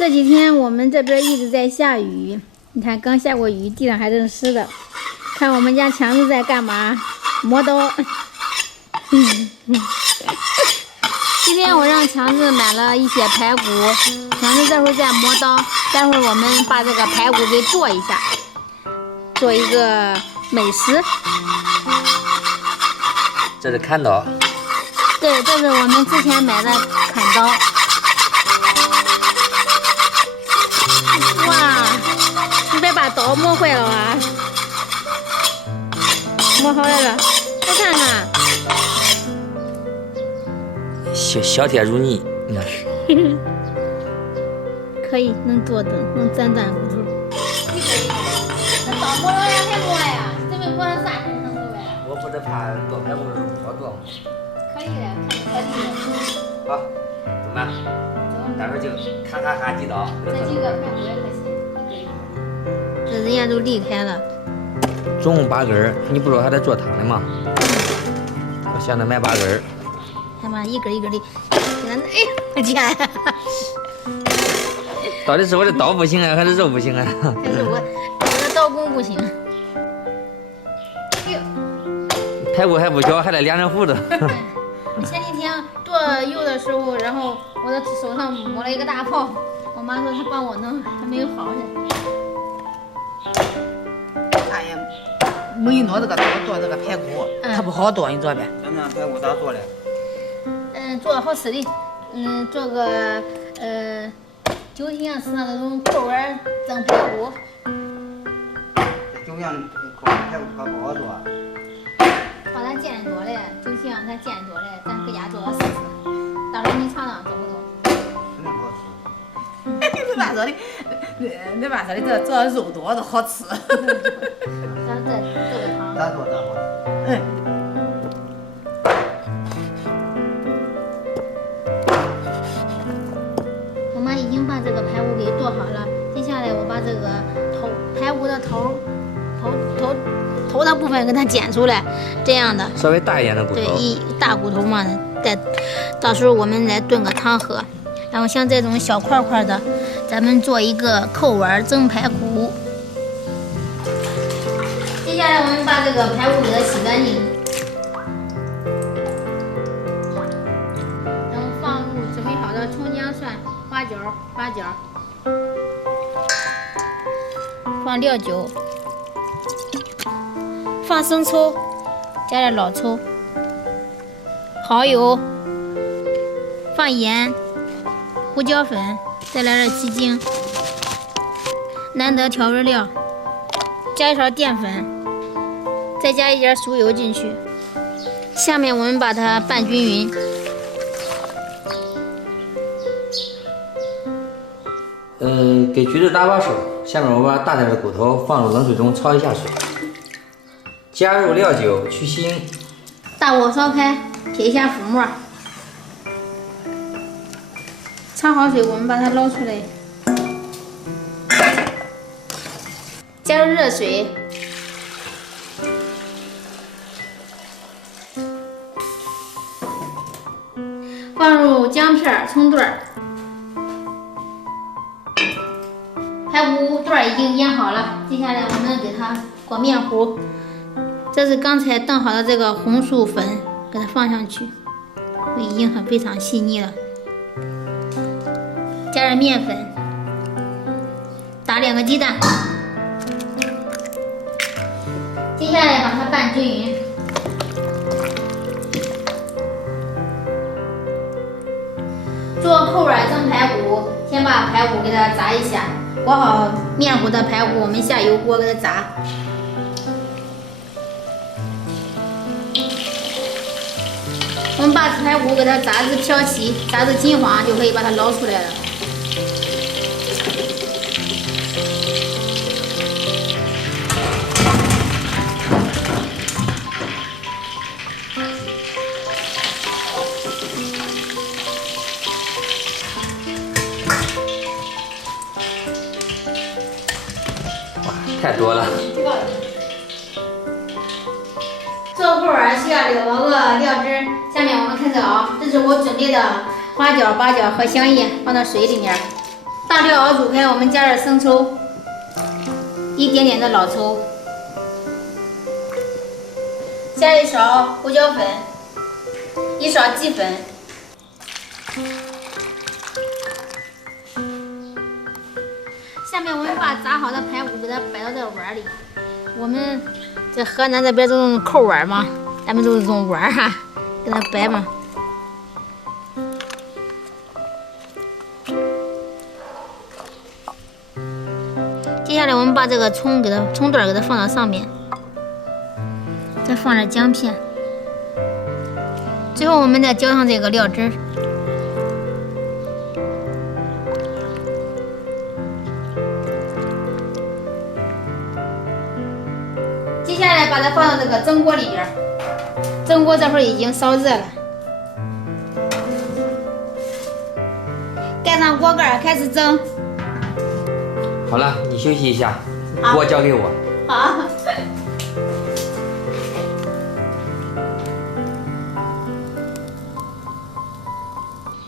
这几天我们这边一直在下雨，你看刚下过雨，地上还是湿的。看我们家强子在干嘛？磨刀。今天我让强子买了一些排骨，强子这会儿在磨刀，待会儿我们把这个排骨给做一下，做一个美食。这是砍刀。对，这是我们之前买的砍刀。哇，你别把刀磨坏了啊！磨好来了，再看看。小铁如泥，你看。可以，能做的，能攒骨头。你可以，那刀磨了呀，还磨呀？这没磨上啥时能做呀？我不是怕剁排骨的时候好剁吗？可以的，看你可以的。好，怎么办？待会儿就咔咔咔几刀。这几个排骨也可行。这人家都离开了。总共8根儿，你不说还得做汤的吗？我想着买8根儿。看吧，一根一根的，哎，我天！到底是我的刀不行啊，还是肉不行啊？还是我的刀工不行。排骨还不小，还得2人扶着。前几天剁油的时候，然后我的手上抹了一个大泡，我妈说她帮我弄，还没有好呢。哎呀，没弄这个刀剁这个排骨，它不好剁，你知道呗？咱那排骨咋做的？做好吃的，做个酒席上吃的那种扣丸蒸排骨。这酒样口味排骨可不好做。把它煎多嘞，酒席上它煎多嘞，咱搁家做个试试。到时候你尝尝中不中？肯定好吃。你爸说的，你爸说的这做肉多都好吃。咱这个汤。咋做咋好吃。我妈已经把这个排骨给剁好了，接下来我把这个排骨的头的部分给它剪出来，这样的。稍微大一点的骨头。对，一大骨头嘛，到时候我们来炖个汤喝。然后像这种小块块的，咱们做一个扣丸蒸排骨。接下来我们把这个排骨给它洗干净，然后放入准备好的葱姜蒜、花椒、八角，放料酒，放生抽，加点老抽，蚝油，放盐，胡椒粉，再来点鸡精，难得调味料，加一勺淀粉，再加一点酥油进去。下面我们把它拌均匀。给橘子打把手。下面我把大点的骨头放入冷水中焯一下水，加入料酒去腥。大锅烧开，撇一下浮沫，焯好水，我们把它捞出来，加入热水，放入姜片、葱段儿。排骨段已经腌好了，接下来我们给它裹面糊。这是刚才炖好的这个红薯粉，给它放上去，已经非常细腻了。加点面粉，打2个鸡蛋，接下来把它拌均匀。做扣丸蒸排骨，先把排骨给它炸一下。裹好面糊的排骨，我们下油锅给它炸。我们把排骨给它炸至飘起，炸至金黄，就可以把它捞出来了。太多了。做扣丸需要6个料汁，下面我们开始熬。这是我准备的花椒、八角和香叶，放到水里面。大料熬煮开，我们加点生抽，一点点的老抽，加一勺胡椒粉，一勺鸡粉。下面我们把炸好的排骨给它摆到这个碗里。我们在河南这边都用扣碗嘛，咱们都是用碗哈，给它摆嘛。接下来我们把这个葱段给它放到上面，再放点姜片，最后我们再浇上这个料汁儿。接下来把它放到这个蒸锅里边，蒸锅这会儿已经烧热了，盖上锅盖开始蒸。好了，你休息一下，锅交给我。好。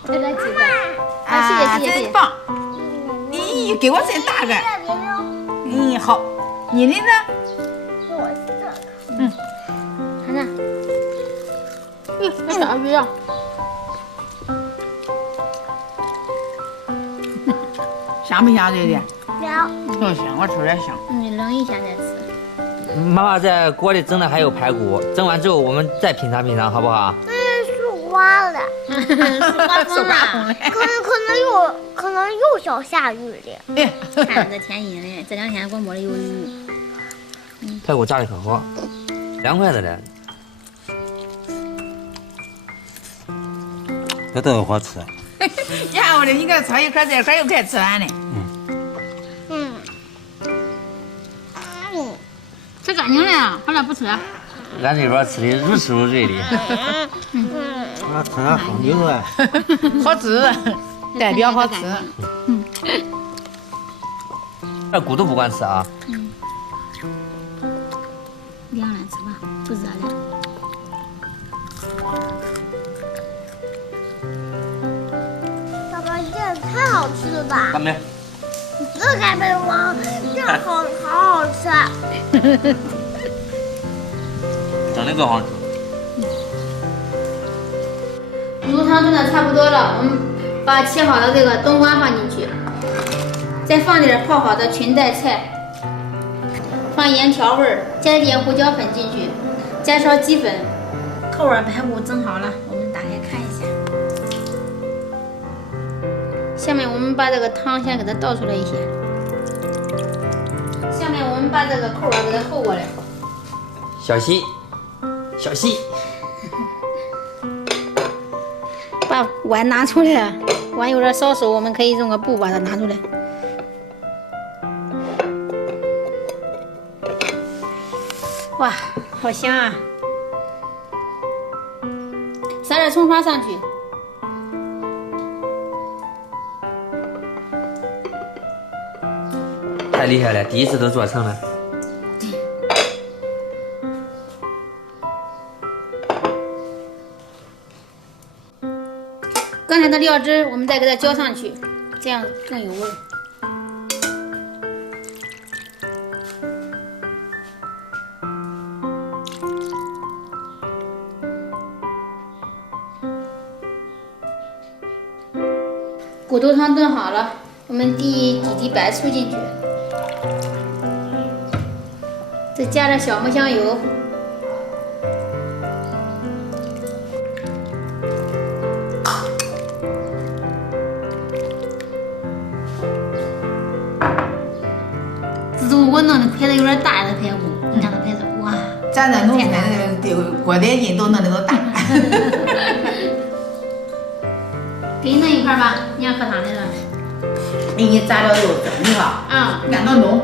再来几个啊！谢谢谢谢。真棒！咦，给我这大个。嗯，好。你的呢？我是这个。嗯，看看。这啥鱼啊？香不香，对不对？香。多香，我吃点香。你扔一下再吃。妈妈在锅里蒸的还有排骨，蒸完之后我们再品尝品尝，好不好？那是树瓜了，是刮风了，可能又想下雨了。看这天阴的，这2天广播里有雨。排骨炸的可好，凉快的嘞。这都好吃。然后呢，你给它炒一块，这块又开始吃完了。吃干净了，好了不吃。俺这边吃的如痴如醉的。我吃点红牛肉。好吃，代表好吃。这骨头不管吃啊。凉了吃吧，不热了。爸爸，这也太好吃了吧！干没？这该被忘，这好好吃。蒸的更好吃。骨头汤炖的差不多了，我们把切好的这个冬瓜放进去，再放点泡好的裙带菜，放盐调味儿，加一点胡椒粉进去，加勺鸡粉。扣碗排骨蒸好了，我们打开看一下。下面我们把这个汤先给它倒出来一些。下面我们把这个扣碗给它扣过来。小溪，小溪。把碗拿出来，碗有点烧熟，我们可以用个布把它拿出来。哇，好香啊！撒点葱花上去。太厉害了，第一次都做成了。刚才的料汁我们再给它浇上去，这样更有味儿。骨头汤炖好了，我们滴几滴白醋进去，再加点小磨香油。这是我弄的拍的有点大的排骨，你看它拍的，哇！咱这农村的锅带劲都弄得都大。给你弄一块吧，你要喝汤的了。给你炸了肉蒸的哈，按到弄。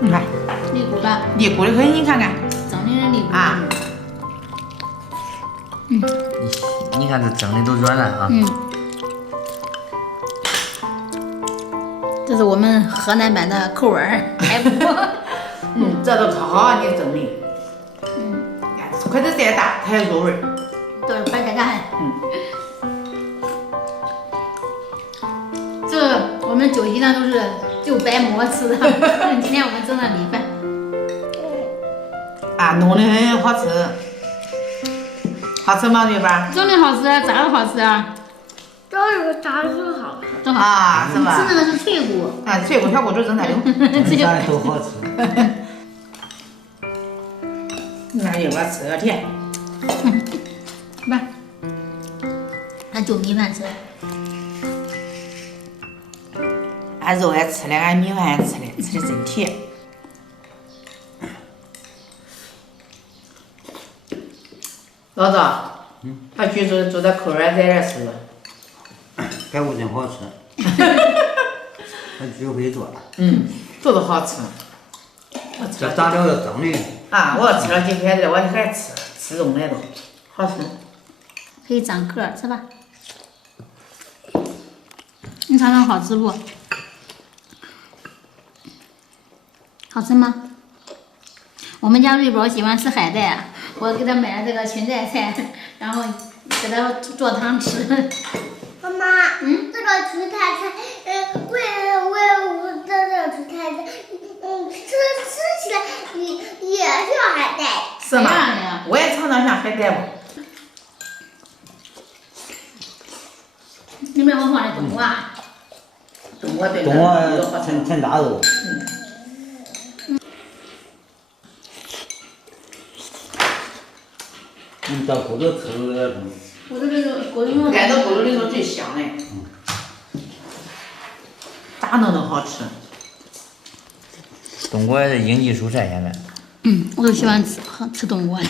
你看，立骨了，立骨的可以，你看看蒸的立骨啊。你看这蒸的都软了啊。这是我们河南版的扣碗排骨。这都可好，你蒸的。筷子再大，它也入味儿。都是白菜干。我们酒席上都是就白馍吃的，今天我们蒸了米饭。啊，弄得很好吃，好吃吗？对吧？蒸的好吃，炸的好吃啊，都有炸是好吃。正好。啊，是吃吧？那个是脆骨，啊，脆骨小骨头蒸菜溜，这就饭都好吃。那一会儿吃个甜。不，俺就米饭吃。俺肉也吃了，俺米饭也吃了，吃的真甜。老赵，他据说做的口儿在这吃了。排骨真好吃，他只会做。做的好吃。我吃了这炸料要蒸的。啊，我吃了几块的，我还吃肉来都，好吃。可以长个儿，吃吧。你尝尝好吃不？好吃吗？我们家瑞宝喜欢吃海带，我给他买了这个裙带菜，然后给他做汤吃。妈妈，这个芹菜菜，为我的这个芹菜菜，吃起来也像海带。是吗？我也尝尝像海带不？里面我放的冬瓜，冬瓜对冬瓜抻大肉。到骨头吃有点东西。骨头里头，骨头里头。挨到骨头里头最香嘞。咋弄都好吃。冬瓜是应季蔬菜，现在。我都喜欢吃冬瓜嘞。